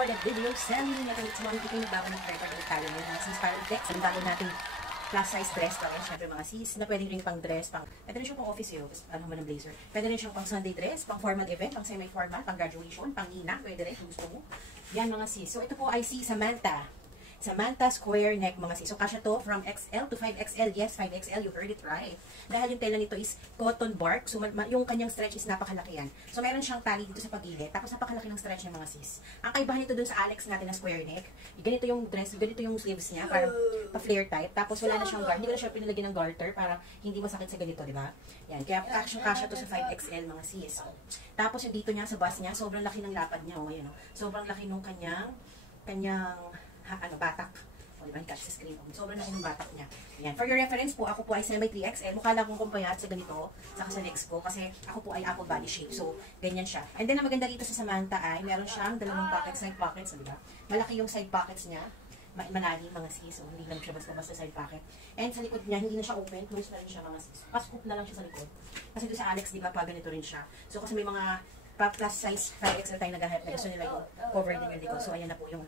for that video. Selling na ito mga ito yung bago ng prefer tayo ng mga sis para i-flex. Ang bago natin plus size dress lang yan. Siyempre mga sis na pwede rin pang dress, pang, pwede rin siyang pang office yun, ano man ang blazer. Pwede rin siyang pang Sunday dress, pang formal event, pang semi-formal, pang graduation, pang ina, pwede rin kung gusto mo. Yan mga sis. So ito po ay si Samantha. Samantha square neck mga sis. So kasya to from XL to 5XL. Yes, 5XL. You heard it right. Dahil yung tela nito is cotton bark. So yung kanyang stretch is napakalaki yan. So meron siyang tali dito sa pagilid. Tapos napakalaki ng stretch niya mga sis. Ang kaibahan nito dun sa Alex natin na square neck. Ganito yung dress. Ganito yung sleeves niya. Parang pa-flare type. Tapos wala na siyang garter. Hindi ko na siya pinalagyan ng garter para hindi masakit sa ganito, di ba? Yan. Kaya kasya to sa 5XL mga sis. Tapos yung dito niya sa bust niya, sobrang laki ng lapad niya. O, yan, o. Sobrang laki nung kanyang batak. O, diba? Catch sa screen. Sobrang laki ng batak niya. Ayan. For your reference po, ako po ay semi 3XL. Mukha lang kong kumpayat sa ganito, saka sa legs ko, kasi ako po ay apple body shape. So, ganyan siya. And then, ang maganda dito sa Samantha ay, meron siyang dalawang pockets, side pockets, diba? Malaki yung side pockets niya. Malalim mga sis. So, hindi lang siya basta side pocket. And sa likod niya, hindi na siya open. Close na rin siya mga sis. Pa-scoop na lang siya sa likod. Kasi doon sa Alex, diba, pa ganito rin siya. So, kasi may mga plus size 5XL tayo nag-help na gusto nila yung cover din yung likod. So, ayan na po yung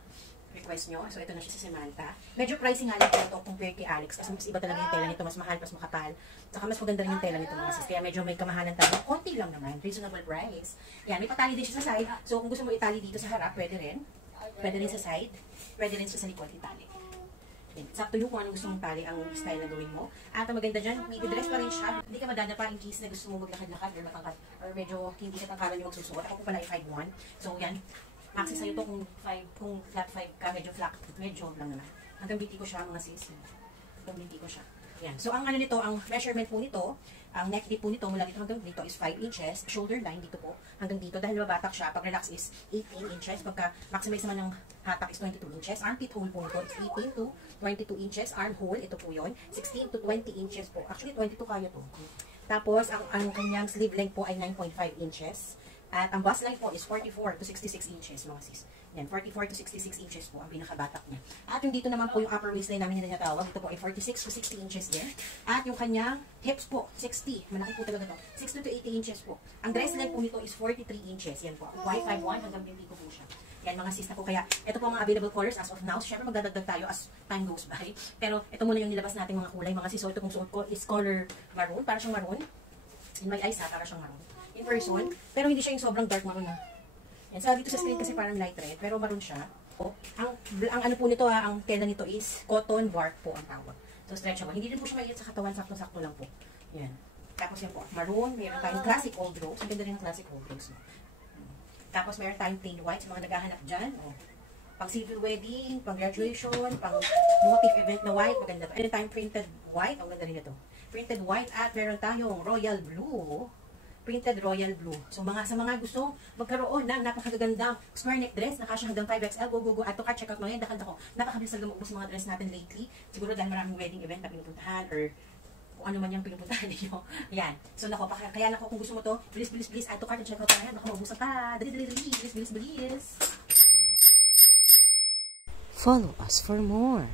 request nyo. So, ito na siya sa Samantha. Medyo pricing nga lang ito compared kay Alex. Kasi mas iba talaga yung tela nito. Mas mahal, mas makapal. Saka mas maganda rin yung tela nito mga sis. Kaya medyo may kamahalan tayo. Konti lang naman. Reasonable price. Yan. May patali din siya sa side. So, kung gusto mo itali dito sa harap, pwede rin. Pwede rin sa side. Pwede rin sa likod itali. Sakto yung kung anong gusto mong tali ang style na gawin mo. At ang maganda dyan, may dress pa rin siya. Hindi ka madadapa in case na gusto mo maglakad-lakad or matangkad. Or medyo hindi ka tangkaran yung magsusuot. Ako po pala ay 5'1". So, yan. Access sa'yo to kung flat 5 ka, medyo lang naman. Hanggang biti ko siya mga sis. Hanggang biti ko siya. Yan. So, ang ano nito, ang measurement po nito, ang neck deep po nito, mula dito hanggang dito is 5 inches. Shoulder line dito po, hanggang dito. Dahil mabatak siya, pag relax is 18 inches. Pagka maximize naman ng hatak is 22 inches. Armpit hole po nito is 18 to 22 inches. Arm hole, ito po yun. 16 to 20 inches po. Actually, 22 kaya to. Tapos, ang kanyang sleeve length po ay 9.5 inches. At ang bust line po is 44 to 66 inches, mga sis. Yan, 44 to 66 inches po ang pinakabatak niya. At yung dito naman po yung upper waistline namin na tinatawag. Ito po ay 46 to 60 inches din. At yung kanyang hips po, 60. Malaki po talaga ito. 60 to 80 inches po. Ang dress length po nito is 43 inches. Yan po. Y51 hanggang 20 ko po siya. Yan mga sis na po. Kaya ito po ang mga available colors as of now. Siyempre magdadagdag tayo as time goes by. Pero ito muna yung nilabas natin mga kulay. Mga sis, so ito kung suot ko is color maroon. Para siyang maroon. In my eyes ha, para siyang maroon. In person, pero hindi siya yung sobrang dark maroon na. Yan, sa dito sa screen kasi parang light red, pero maroon siya. O, ang ano po nito ha, ang tela nito is cotton bark po ang tawag. So stretchable. Hindi din po siya maiit sa katawan, sakto-sakto lang po. Yan. Tapos yan po, maroon, mayroon tayong classic old rose. Ang ganda rin ng classic old rose. Tapos mayroon tayong plain white sa mga naghahanap dyan. O, pang civil wedding, pang graduation, pang motif event na white, maganda. Meron tayong printed white, ang ganda rin ito. Printed white at meron tayong royal blue. Printed royal blue. So sa mga gusto magkaroon ng napakagandang square neck dress na kasya hanggang 5XL, go. At to check out mga yan, dakal-dako. Napakabilis talaga maubos mga dress natin lately. Siguro dahil maraming wedding event na pinupuntahan or kung ano man yung pinupuntahan ninyo. Yan. So kaya kung gusto mo to, bilis, add to cart and check out na yan. Baka maubusan ka. Dali, bilis. Follow us for more.